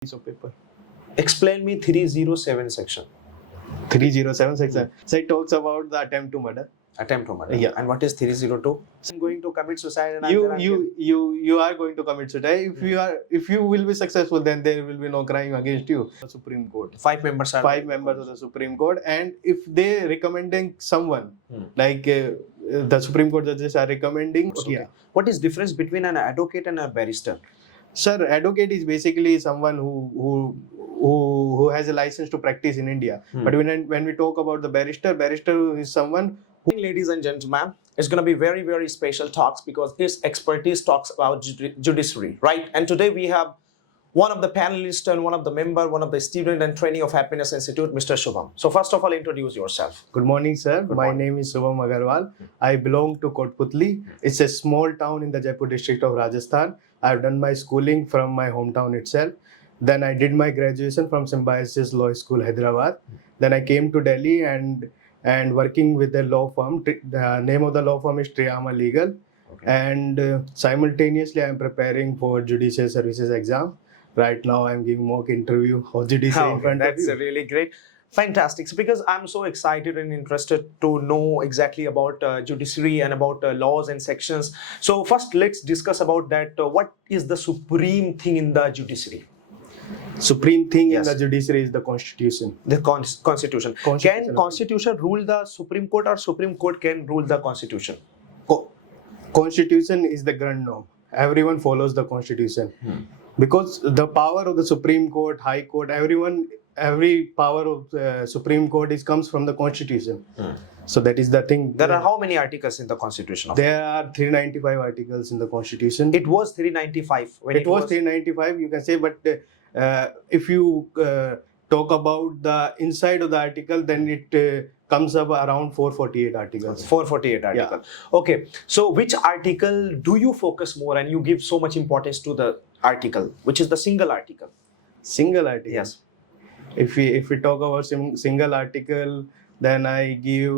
piece of paper. Explain me 307 section. 307 section. So it talks about the attempt to murder. Attempt to murder. Yeah. And what is 302? I'm going to commit suicide and You are going to commit suicide. If you will be successful, then there will be no crime against you. The Supreme Court. Five members of the Supreme Court, and if they recommending someone like the Supreme Court judges are recommending. Okay. Yeah. What is difference between an advocate and a barrister? Sir, advocate is basically someone who has a license to practice in India. But when we talk about the barrister is someone who... Ladies and gentlemen, it's going to be very, very special talks because this expertise talks about judiciary, right? And today we have one of the panelists and one of the member, one of the student and trainee of Happiness Institute, Mr. Shubham. So first of all, introduce yourself. Good morning, sir. My name is Shubham Agarwal. I belong to Kotputli. It's a small town in the Jaipur district of Rajasthan. I've done my schooling from my hometown itself. Then I did my graduation from Symbiosis Law School, Hyderabad. Then I came to Delhi and working with a law firm. The name of the law firm is Triyama Legal. Okay. And simultaneously, I'm preparing for Judicial Services exam. Right now, I'm giving mock interview of judiciary in front of you. That's really great. Fantastic. So because I'm so excited and interested to know exactly about judiciary and about laws and sections. So first, let's discuss about that. What is the supreme thing in the judiciary? Supreme thing in the judiciary is the constitution. The constitution. Can constitution rule the Supreme Court or Supreme Court can rule the constitution? Constitution is the grand norm. Everyone follows the constitution. Because the power of the Supreme Court, High Court, every power of Supreme Court comes from the constitution. So that is the thing. There are how many articles in the constitution? There are 395 articles in the constitution. It was 395. It was 395, you can say, but if you talk about the inside of the article, then it comes up around 448 articles. 448 articles. Yeah. Okay. So which article do you focus more and you give so much importance to the article, which is the single article? Single article? Yes. If we talk about single article, then I give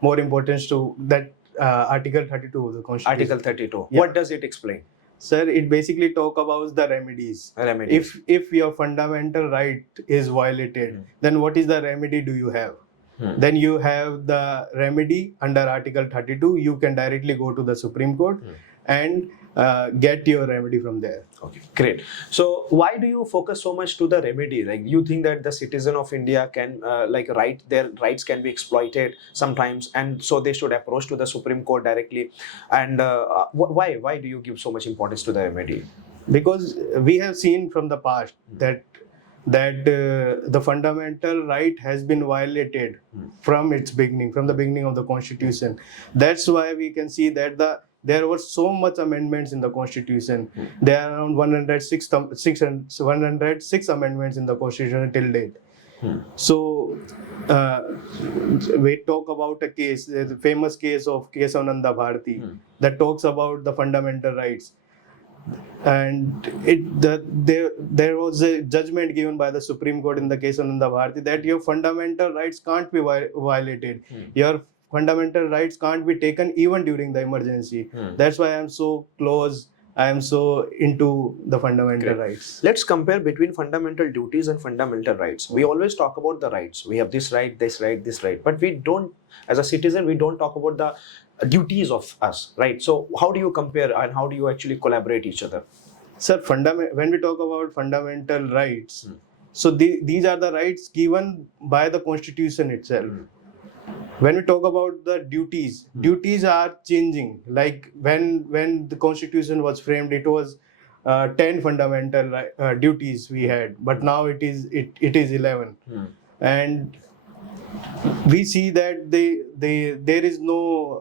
more importance to that Article 32 of the Constitution. Article 32. Yeah. What does it explain? Sir, it basically talk about the remedies. If your fundamental right is violated, then what is the remedy do you have? Then you have the remedy under Article 32. You can directly go to the Supreme Court and get your remedy from there. Okay, great. So why do you focus so much to the remedy? Like you think that the citizen of India can their rights can be exploited sometimes, and so they should approach to the Supreme Court directly. And why do you give so much importance to the remedy? Because we have seen from the past that the fundamental right has been violated from its beginning, from the beginning of the Constitution. That's why we can see that there were so much amendments in the Constitution. There are around 106 amendments in the Constitution till date. So we talk about a case, the famous case of Kesavananda Bharati, that talks about the fundamental rights. And there was a judgment given by the Supreme Court in the case of Nanda Bharati that your fundamental rights can't be violated. Your fundamental rights can't be taken even during the emergency. That's why I'm so close. I am so into the fundamental rights. Let's compare between fundamental duties and fundamental rights. We always talk about the rights. We have this right, this right, this right. But we don't, as a citizen, we don't talk about the duties of us, right? So how do you compare and how do you actually collaborate each other? Sir, when we talk about fundamental rights, so these are the rights given by the Constitution itself. When we talk about the duties are changing. Like when the Constitution was framed, it was 10 fundamental duties we had, but now it is 11. And we see that there is no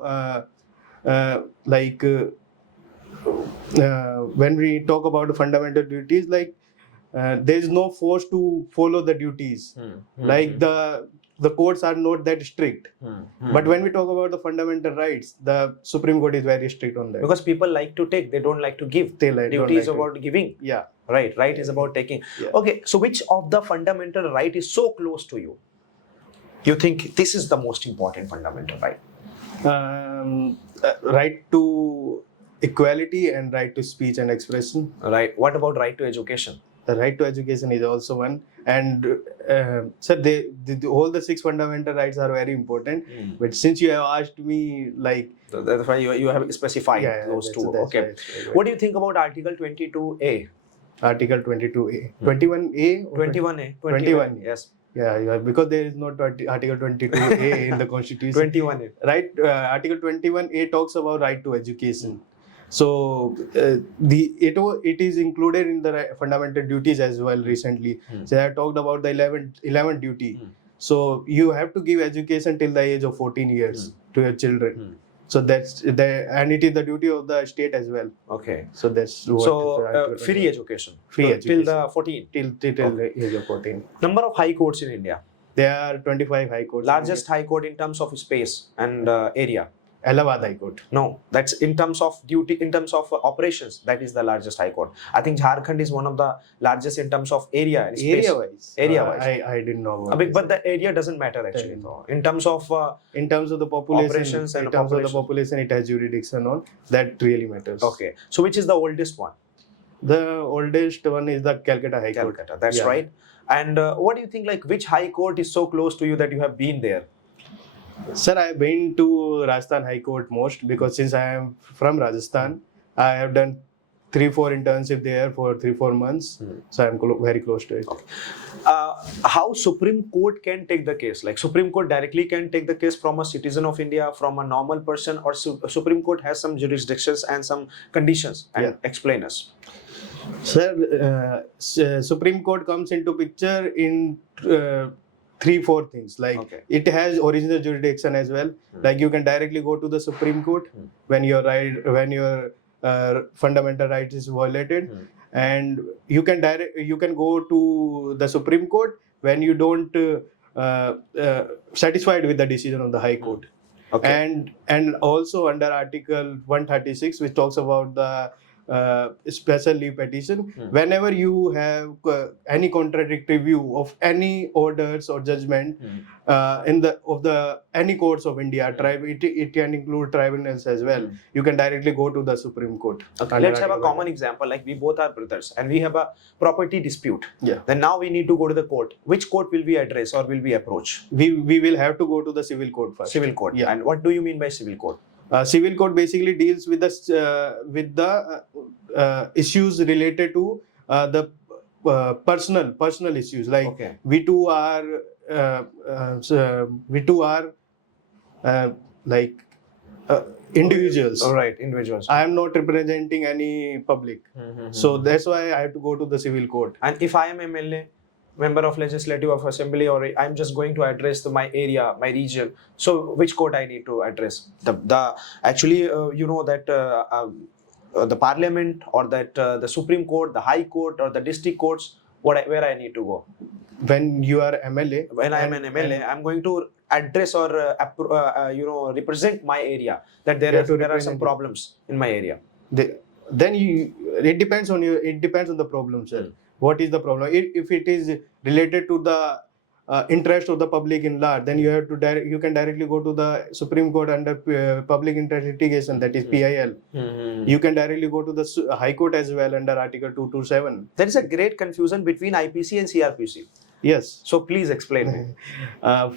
when we talk about the fundamental duties, there is no force to follow the duties. The courts are not that strict. But when we talk about the fundamental rights, the Supreme Court is very strict on that. Because people like to take, they don't like to give. Duty is about giving. Yeah. Right is about taking. Yeah. Okay, so which of the fundamental right is so close to you? You think this is the most important fundamental right? Right to equality and right to speech and expression. Right. What about right to education? The right to education is also one. And sir, all the 6 fundamental rights are very important. But since you have asked me, like, So that's why you have specified those two. that's Okay. why it's very What do you think about Article 22A? Article 22A, 21A, or 21A. 21. Yes. Yeah, because there is no Article 22A in the Constitution. 21A. Right, Article 21A talks about right to education. So it is included in the fundamental duties as well recently. So I talked about the 11th duty. So you have to give education till the age of 14 years to your children. So that's and it is the duty of the state as well. Okay. So that's what. So free education. Free education till the 14. Till the age of 14. Number of high courts in India. There are 25 high courts. Largest high court in terms of space and area. Allahabad High Court. No, that's in terms of duty, in terms of operations. That is the largest high court. I think Jharkhand is one of the largest in terms of area and space. Area-wise. I didn't know about but the area doesn't matter actually. So in terms of the population, operations and in terms of the population, it has jurisdiction on. That really matters. Okay. So which is the oldest one? The oldest one is the Calcutta High Court. Calcutta. That's right. And what do you think? Like, which high court is so close to you that you have been there? Sir, I have been to Rajasthan High Court most, because since I am from Rajasthan, I have done 3-4 internship there for 3-4 months. So I am very close to it. Okay. How Supreme Court can take the case? Like, Supreme Court directly can take the case from a citizen of India, from a normal person, or Supreme Court has some jurisdictions and some conditions? And explain us. Sir, Supreme Court comes into picture in 3-4 things. Like, it has original jurisdiction as well. Like, you can directly go to the Supreme Court when your fundamental right is violated, and you can go to the Supreme Court when you don't satisfied with the decision of the High Court. And also under Article 136, which talks about the special leave petition, whenever you have any contradictory view of any orders or judgment any courts of India, it can include tribunals as well. You can directly go to the Supreme Court. Let's have a common example. Like, we both are brothers and we have a property dispute. Then now we need to go to the court. Which court will we address or will we approach? We will have to go to the civil court first. Civil court. And what do you mean by civil court? Civil court basically deals with the issues related to the personal issues. Like, we two are individuals. All right, individuals. I am not representing any public, so that's why I have to go to the civil court. And if I am MLA, member of legislative of assembly, or I'm just going to address my area, my region, so which court I need to address? Actually, you know that the parliament, or that the Supreme Court, the High Court, or the district courts, where I need to go? When you are MLA, when I am an MLA, I'm going to address or represent my area, that there are some problems in my area. It depends on the problem, sir. What is the problem? If it is related to the interest of the public in large, then you can directly go to the Supreme Court under public interest litigation, that is PIL. You can directly go to the High Court as well under Article 227. There is a great confusion between IPC and CRPC. Yes. So please explain me.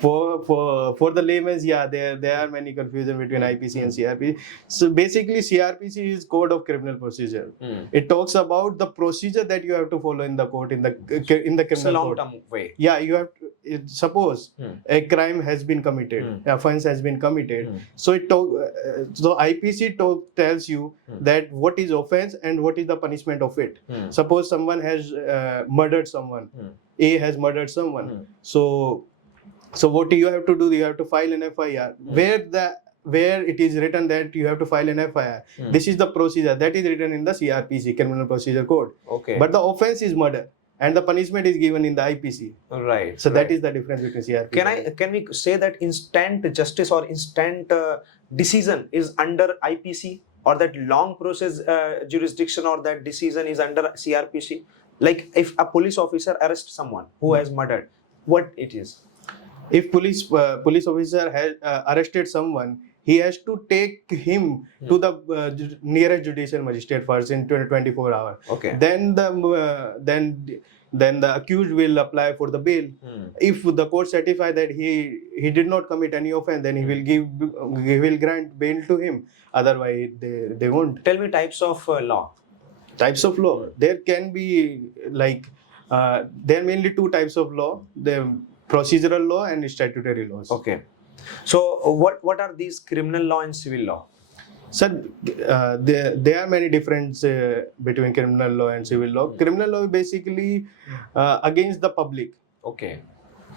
For the laymen, there are many confusion between IPC and CRPC. So basically, CRPC is Code of Criminal Procedure. It talks about the procedure that you have to follow in the court, in the criminal it's a court. long-term way. Yeah, you have to, suppose a crime has been committed, offense has been committed. So IPC tells you that what is offense and what is the punishment of it. Suppose someone has murdered someone. A has murdered someone. So what do you have to do? You have to file an FIR. Where it is written that you have to file an FIR. This is the procedure that is written in the CRPC, Criminal Procedure Code. But the offense is murder, and the punishment is given in the IPC. Right. So that is the difference between CRPC. Can we say that instant justice or instant decision is under IPC, or that long process jurisdiction or that decision is under CRPC? Like, if a police officer arrests someone who has murdered, what it is? If police officer has arrested someone, he has to take him to the nearest judicial magistrate first in 24 hours. Okay. Then the accused will apply for the bail. If the court certify that he did not commit any offense, then he will grant bail to him. Otherwise, they won't. Tell me types of law. Types of law. There can be there are mainly two types of law: the procedural law and statutory laws. Okay. So what are these criminal law and civil law? Sir, there are many differences between criminal law and civil law. Criminal law is basically against the public. Okay.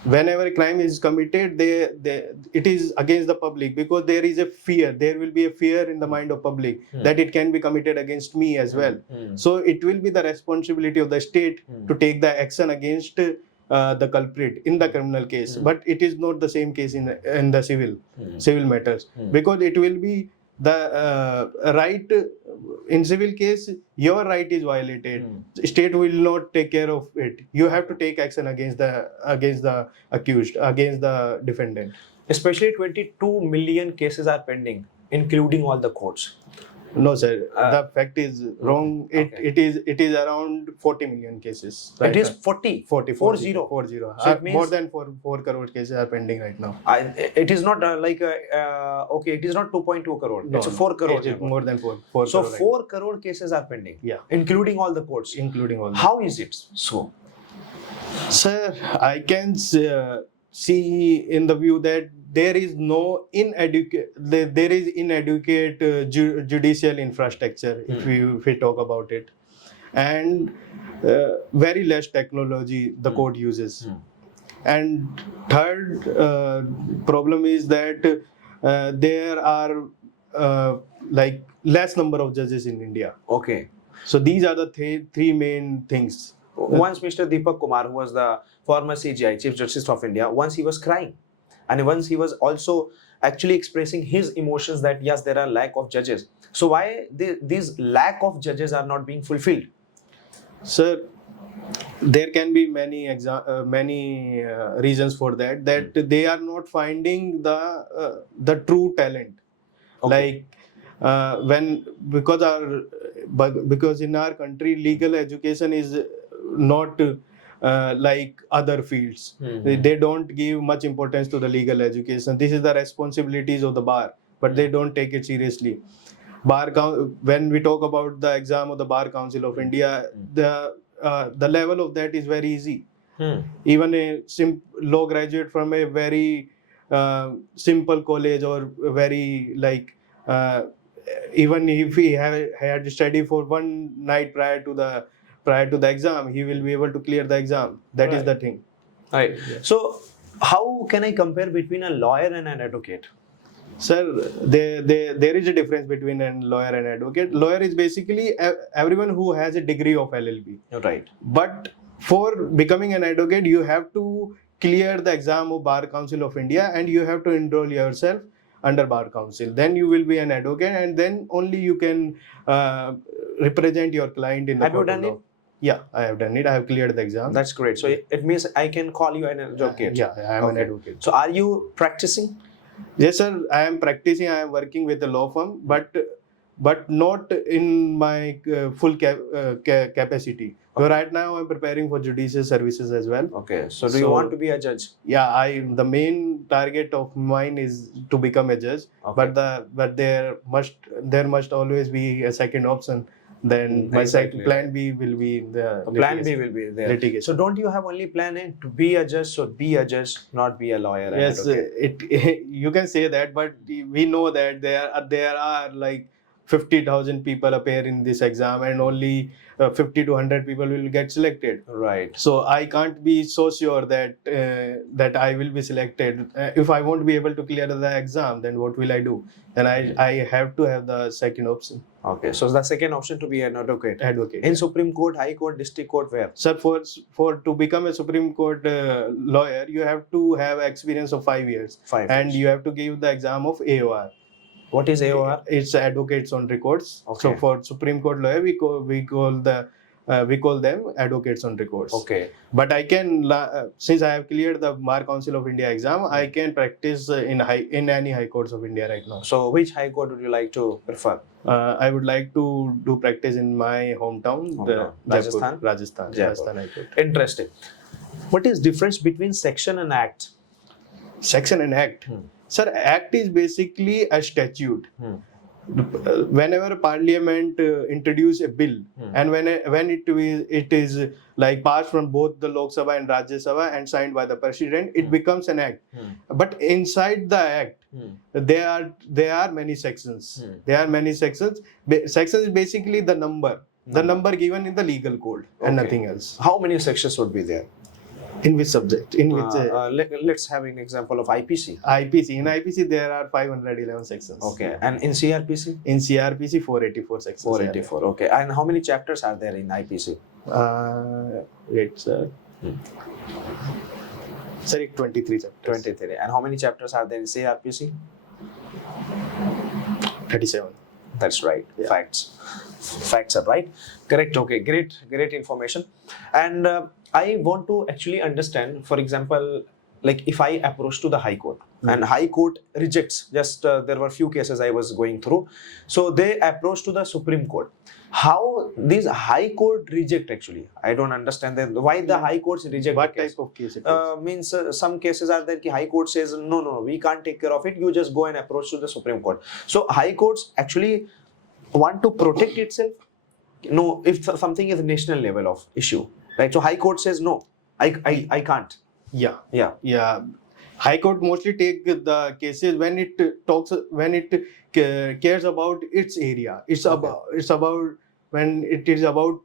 Whenever a crime is committed, it is against the public, because there is a fear. There will be a fear in the mind of public that it can be committed against me as well. So it will be the responsibility of the state to take the action against the culprit in the criminal case. But it is not the same case in the civil matters, because it will be the right in civil case. Your right is violated. State will not take care of it. You have to take action against the accused, against the defendant. Especially 22 million cases are pending, including all the courts. No, sir. The fact is wrong. It is around 40 million cases. It is 40. 40. So it means more than 4 crore cases are pending right now. It is not okay. It is not 2.2 crore. No, it's 4 crore. It is more than 4 So crore 4 crore cases are pending. Yeah. Including all the courts. Including all. How is it so? Sir, I can see in the view that there is inadequate judicial infrastructure, if we talk about it, and very less technology the court uses. And third problem is that there are less number of judges in India. Okay. So these are the three main things. Once Mr. Deepak Kumar, who was the former CJI, Chief Justice of India, once he was crying. And once he was also actually expressing his emotions that yes, there are lack of judges. So why these lack of judges are not being fulfilled? Sir, there can be many reasons for that. That they are not finding the true talent. Okay. Because in our country legal education is not like other fields. They don't give much importance to the legal education. This is the responsibilities of the bar, but they don't take it seriously. When we talk about the exam of the Bar Council of India, the level of that is very easy. Even a law graduate from a very simple college or very even if he had to study for one night prior to the exam, he will be able to clear the exam. That is the thing. Right. Yeah. So how can I compare between a lawyer and an advocate? Sir, there is a difference between a lawyer and advocate. Lawyer is basically everyone who has a degree of LLB. Right. But for becoming an advocate, you have to clear the exam of Bar Council of India and you have to enroll yourself under Bar Council. Then you will be an advocate and then only you can represent your client in the court of law. Have you done it? Yeah, I have done it. I have cleared the exam. That's great. So it means I can call you an advocate. Yeah, I am an advocate. So are you practicing? Yes, sir. I am practicing. I am working with a law firm, but not in my full capacity. So right now I'm preparing for judicial services as well. Okay. So do you want to be a judge? Yeah, the main target of mine is to become a judge. Okay. But there must always be a second option. Then my second plan B will be the plan B will be there. Litigation. So don't you have only plan A to be a judge? So be a judge, not be a lawyer. Yes, you can say that, but we know that there are like 50,000 people appear in this exam and only 50 to 100 people will get selected. Right. So I can't be so sure that I will be selected. If I won't be able to clear the exam, then what will I do? Then I have to have the second option. Okay. So the second option to be an advocate. In Supreme Court, High Court, District Court, where? Sir, for to become a Supreme Court lawyer, you have to have experience of 5 years. 5 and years. You have to give the exam of AOR. What is AOR? It's Advocates on Records. Okay. So for Supreme Court lawyer, we call the we call them advocates on recourse. Okay. But I can, since I have cleared the Bar Council of India exam, I can practice in any high courts of India right now. So which high court would you like to prefer? I would like to do practice in my hometown, Rajasthan? Rajasthan High Court. Interesting. What is difference between section and act? Section and act. Sir, act is basically a statute. Whenever Parliament introduce a bill, and when it is like passed from both the Lok Sabha and Rajya Sabha and signed by the President, it becomes an act. But inside the act, there are many sections. There are many sections. Section is basically the number given in the legal code and nothing else. How many sections would be there? In which subject? In which? Let's have an example of IPC. IPC. In IPC, there are 511 sections. Okay. And in CRPC? In CRPC, 484 sections. 484. Okay. And how many chapters are there in IPC? Wait, sir. Sir, 23 chapters. 23. And how many chapters are there in CRPC? 37. That's right. Yeah. Facts are right. Correct. Okay. Great information. And I want to actually understand, for example, like if I approach to the High Court and High Court rejects, there were few cases I was going through. So they approach to the Supreme Court. How these High Court reject actually? I don't understand that. Why the High Courts reject? What type of case it is? Means some cases are there ki High Court says, no, we can't take care of it. You just go and approach to the Supreme Court. So High Courts actually want to protect itself. No, if something is national level of issue. Right, so High Court says no, I can't. Yeah. High Court mostly take the cases when it cares about its area. It's about when it is about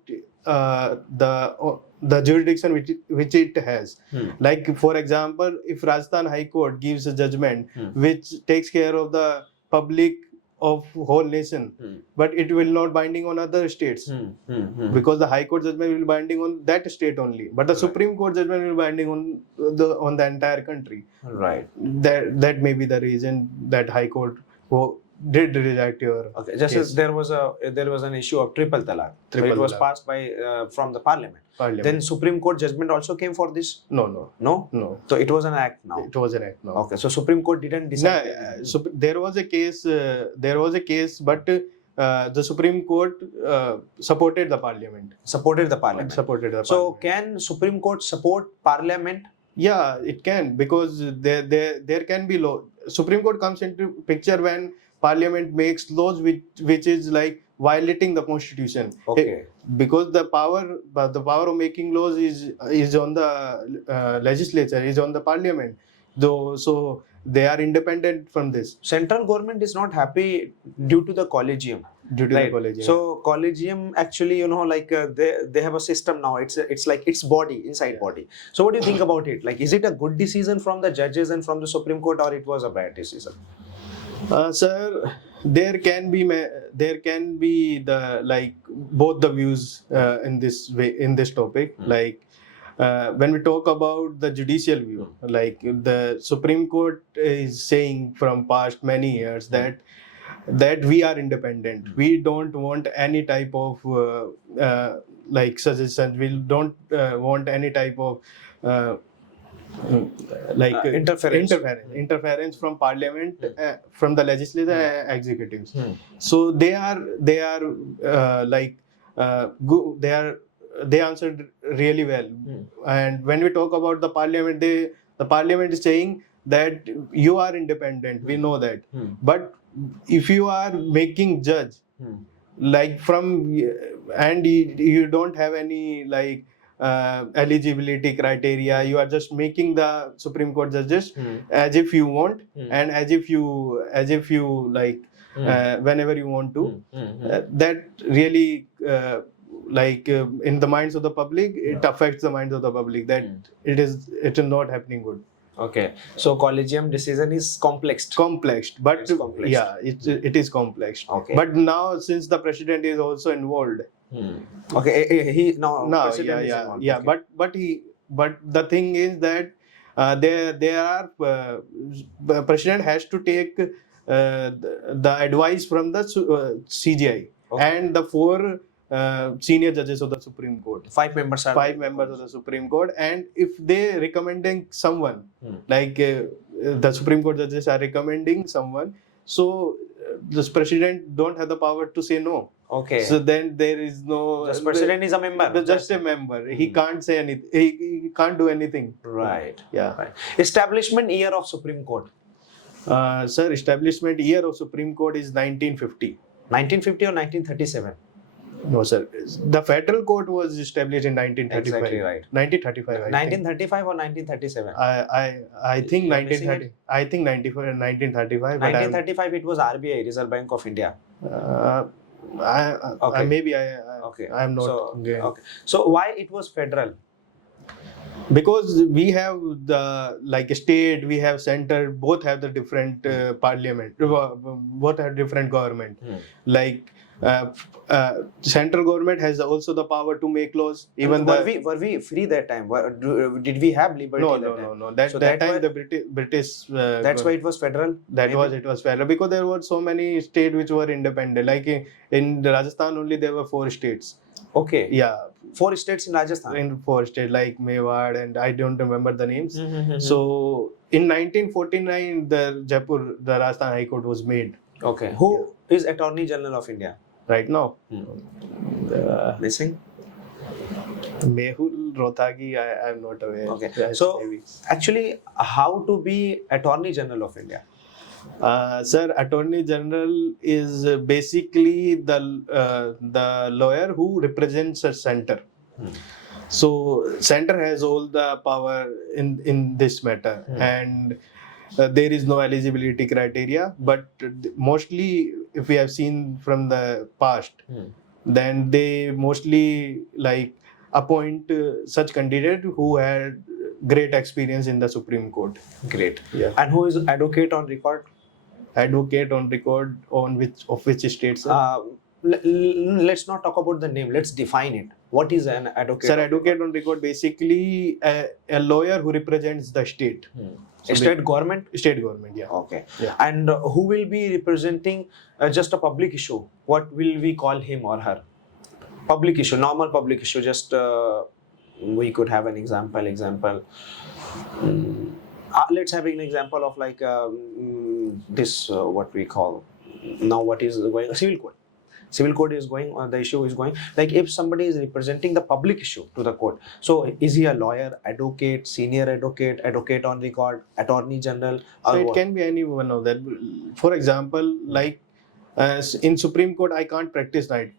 the jurisdiction which it has. Like for example, if Rajasthan High Court gives a judgment which takes care of the public of whole nation, but it will not binding on other states because the High Court judgment will be binding on that state only, but the Supreme Court judgment will be binding on the entire country. Right. That may be the reason that High Court did reject your just case. as there was an issue of triple talaq. So it was passed by from the Parliament. Then Supreme Court judgment also came for this. No. So it was an act now. It was an act now. Okay. So Supreme Court didn't decide. So there was a case, but the Supreme Court supported the Parliament. So can Supreme Court support Parliament? Yeah, it can, because there can be law. Supreme Court comes into picture when Parliament makes laws which is like violating the Constitution. Okay. Because the power of making laws is on the legislature, is on the Parliament. So they are independent from this. Central government is not happy due to the collegium. So collegium actually, they have a system now. It's like its body, inside body. So what do you think about it? Like, is it a good decision from the judges and from the Supreme Court, or it was a bad decision? Sir, there can be both the views in this topic. Like when we talk about the judicial view, like the Supreme Court is saying from past many years that we are independent. We don't want any type of suggestions. We don't want any type of interference from Parliament, from the legislature and executives. So they answered really well. And when we talk about the Parliament, the Parliament is saying that you are independent. We know that, but if you are making judge and you don't have any eligibility criteria, you are just making the Supreme Court judges as if you want and as if you whenever you want to. That really in the minds of the public, it affects the minds of the public that it is not happening good. Okay, so collegium decision is complex, but yeah, it is complex. Okay, but now since the president is also involved, okay, he now president is involved. Yeah, okay. but the thing is that the president has to take the advice from the CGI, and the four senior judges of the Supreme Court. 5 members are 5 members of the Supreme Court, and if they recommending someone, like the Supreme Court judges are recommending someone, so the president don't have the power to say no. Okay. So then there is no. Just president is a member. Just a member. He can't say anything. He can't do anything. Right. Yeah. Right. Establishment year of Supreme Court. Sir, establishment year of Supreme Court is 1950. 1950 or 1937? No, sir. The Federal Court was established in 1935. Exactly right. 1935. 1935 or 1937? I think You are missing 1930. I think 1935. But 1935 it was RBI, Reserve Bank of India. Okay. Maybe Okay. I am not. Okay. So why it was federal? Because we have the like state, we have center, both have the different parliament, both have different government. Like central government has also the power to make laws. Even were we free that time? Did we have liberty? No. That time the British. That's why it was federal. It was federal because there were so many states which were independent. Like in Rajasthan only there were 4 states. Okay. Yeah. 4 states in Rajasthan. In 4 states like Mewar and I don't remember the names. So in 1949 the Rajasthan High Court was made. Okay. Who is Attorney General of India right now? Missing? Mehul Rohtagi, I am not aware. Okay. So actually, how to be Attorney General of India? Sir, Attorney General is basically the lawyer who represents a center. So center has all the power in this matter, and there is no eligibility criteria. But mostly, if we have seen from the past, then they mostly like appoint such candidate who had great experience in the Supreme Court. Great. Yeah. And who is advocate on record? Advocate on record on which states? Let's not talk about the name. Let's define it. What is an advocate? Sir, advocate on record basically a lawyer who represents the state. So state government? State government, yeah. Okay. Yeah. And who will be representing just a public issue? What will we call him or her? Public issue, normal public issue. Just we could have an example. Let's have an example of like this. What we call now. What is going? Civil code. Civil code is going on. The issue is going. Like if somebody is representing the public issue to the court, so is he a lawyer, advocate, senior advocate, advocate on record, attorney general? So it can be any one of that. For example, like in Supreme Court, I can't practice right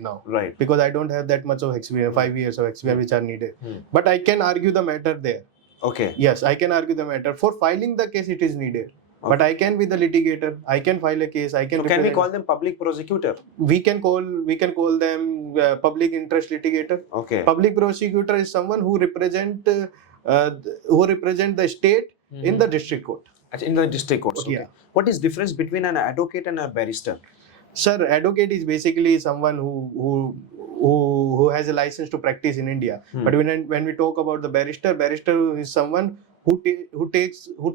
now. Right. Because I don't have that much of experience, 5 years of experience which are needed. But I can argue the matter there. Okay. Yes, I can argue the matter. For filing the case, it is needed. Okay. But I can be the litigator. I can file a case. I can. So can we call them public prosecutor? We can call them public interest litigator. Okay. Public prosecutor is someone who represent the state in the district court. In the district court. Okay. Yeah. What is difference between an advocate and a barrister? Sir, advocate is basically someone who has a license to practice in India. But when we talk about the barrister is someone who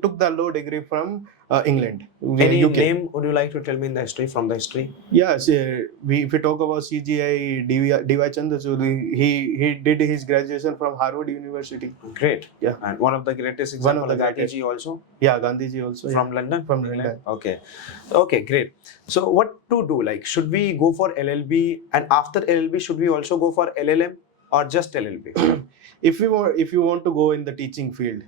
took the law degree from England. Any UK. name would you like to tell me in the history, from the history? Yes, if we talk about CGI D.Y. Chandrachud, he did his graduation from Harvard University. Great. Yeah. And one of the greatest examples, Gandhiji also? Yeah, Gandhiji also. From London? From London. Okay, great. So what to do? Like, should we go for LLB, and after LLB, should we also go for LLM or just LLB? If you want to go in the teaching field,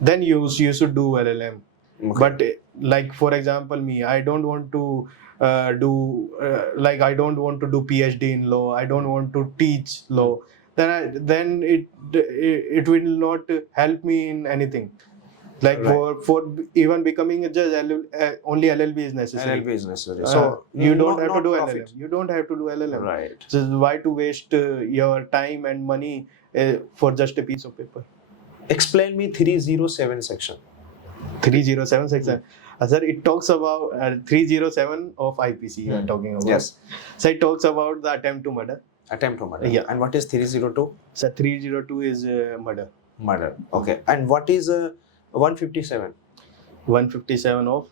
then you should do LLM. Okay. But like for example, me, I don't want to do PhD in law. I don't want to teach law. Then it will not help me in anything. Like right. for even becoming a judge, only LLB is necessary. LLB is necessary. So you don't have to do LLM. You don't have to do LLM. Right. So why to waste your time and money for just a piece of paper? Explain me 307 section. 307 section. Sir, it talks about 307 of IPC you are talking about. Yes. So it talks about the attempt to murder. Attempt to murder. Yeah. And what is 302? So 302 is murder. Murder. Okay. And what is 157? 157 of?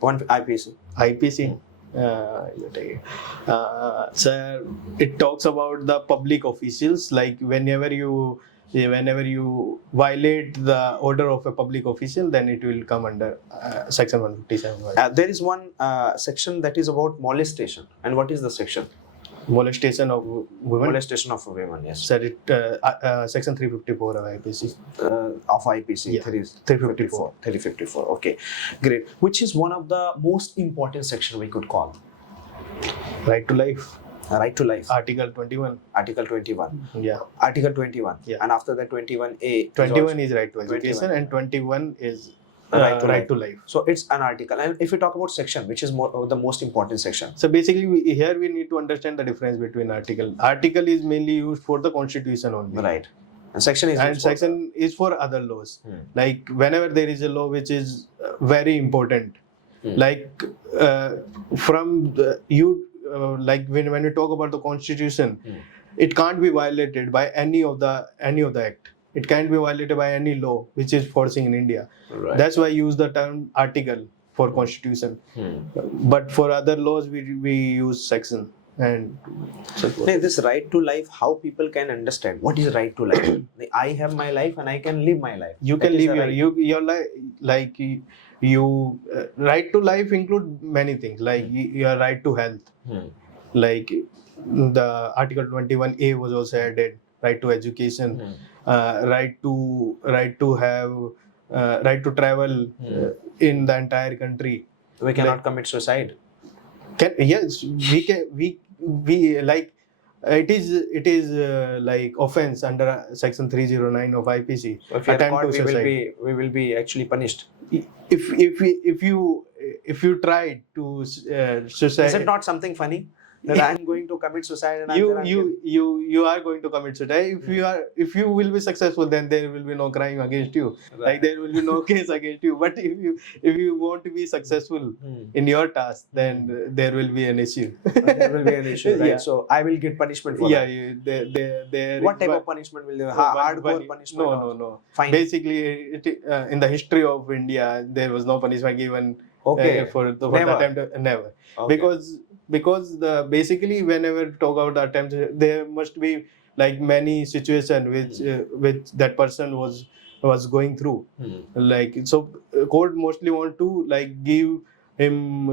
IPC. IPC. You take it. Sir, it talks about the public officials. Like whenever you violate the order of a public official, then it will come under section 157. There is one section that is about molestation. And what is the section? Molestation of women. Molestation of women, yes. Sir, it section 354 of IPC. Of IPC, Yeah, 354. 354. Okay, great. Which is one of the most important section we could call? Right to life. Right to life. Article 21. Article 21. Yeah. Article 21. Yeah. And after that 21A. 21 is right to education 21. and 21 is Right to life. So it's an article. And if we talk about section, which is the most important section? So basically, here we need to understand the difference between article. Article is mainly used for the constitution only. Right. And section is And used for section is for other laws. Hmm. Like whenever there is a law which is very important, like from like when we talk about the constitution, it can't be violated by any of the act. It can't be violated by any law which is forcing in India. Right. That's why I use the term article for constitution. But for other laws, we use section. And Hey, this right to life, how people can understand what is right to life? I have my life and I can live my life. you That can is live a right. your life like you right to life include many things like your right to health, like the article 21A was also added, right to education, right to have right to travel in the entire country. We cannot commit suicide. Yes, we like it is like offense under section 309 of IPC. So if we are attempt caught, to suicide. we will be actually punished. If you try to suicide, Is it not something funny that I am going to commit suicide and I'm you are going to commit suicide. If you will be successful, then there will be no crime against you. Right. Like there will be no case against you. But if you want to be successful in your task, then there will be an issue. there will be an issue, right? Yeah. So I will get punishment for Yeah, that. there What is type one- of punishment will they? one- Hardcore one- punishment? No. Fine. Basically, in the history of India, there was no punishment given Okay. for the Never. attempt. Never. Okay. Because the basically whenever talk about the attempt, there must be like many situation which that person was going through. Like so, court mostly want to like give him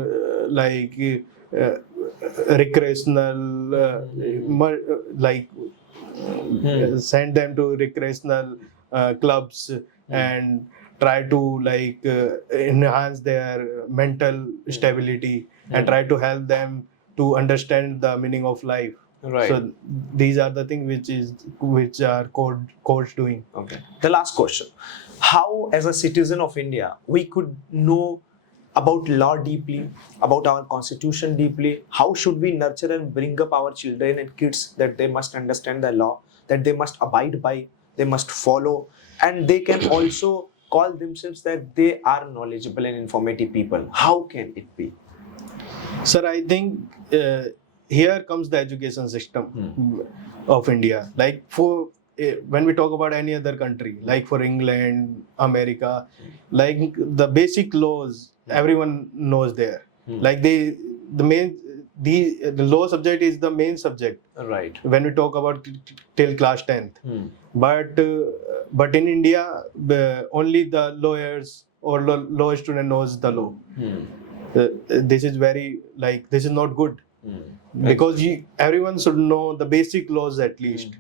recreational send them to recreational clubs and try to like enhance their mental stability and try to help them to understand the meaning of life. Right. So these are the things which are courts doing. Okay. The last question. How, as a citizen of India, we could know about law deeply, about our constitution deeply? How should we nurture and bring up our children and kids that they must understand the law, that they must abide by, they must follow, and they can also call themselves that they are knowledgeable and informative people? How can it be? Sir, I think here comes the education system of India. Like when we talk about any other country, like for England, America, like the basic laws, everyone knows there. Like the law subject is the main subject Right. when we talk about till class 10th. But in India, only the lawyers or law student knows the law. This is very like this is not good because everyone should know the basic laws at least.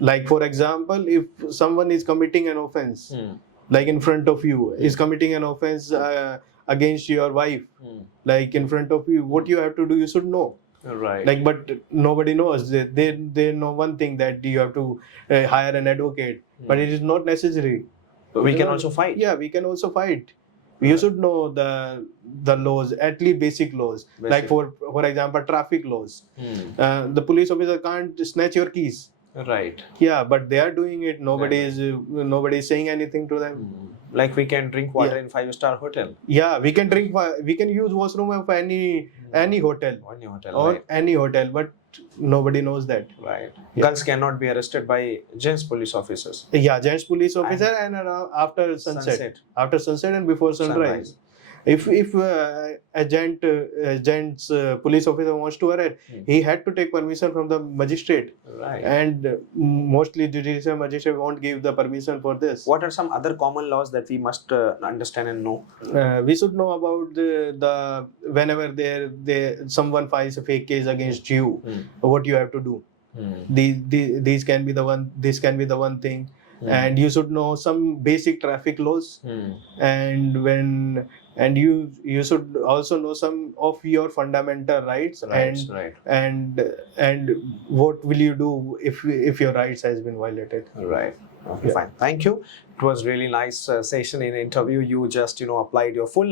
Like for example, if someone is committing an offense, like in front of you, is committing an offense against your wife, like in front of you, what you have to do, you should know. Right. Like, but nobody knows. They know one thing, that you have to hire an advocate, but it is not necessary. we can also fight. Yeah, we can also fight. You should know the laws, at least basic laws. Like for example, traffic laws. The police officer can't snatch your keys. Right. Yeah, but they are doing it. Nobody is saying anything to them. Like we can drink water in 5-star hotel. Yeah, we can use washroom of any hotel Any hotel. or Right. any hotel, but nobody knows that. Right. Girls cannot be arrested by gents police officers. Yeah, gents police officer and after sunset and before sunrise. If agent's police officer wants to arrest, he had to take permission from the magistrate, Right. and mostly judicial magistrate won't give the permission for this. What are some other common laws that we must understand and know? We should know about the whenever someone files a fake case against you, what you have to do. These can be the one. This can be the one thing, and you should know some basic traffic laws, and you should also know some of your fundamental rights, and what will you do if your rights has been violated. Right. Okay, fine. Thank you. It was really nice session in interview. You just applied your full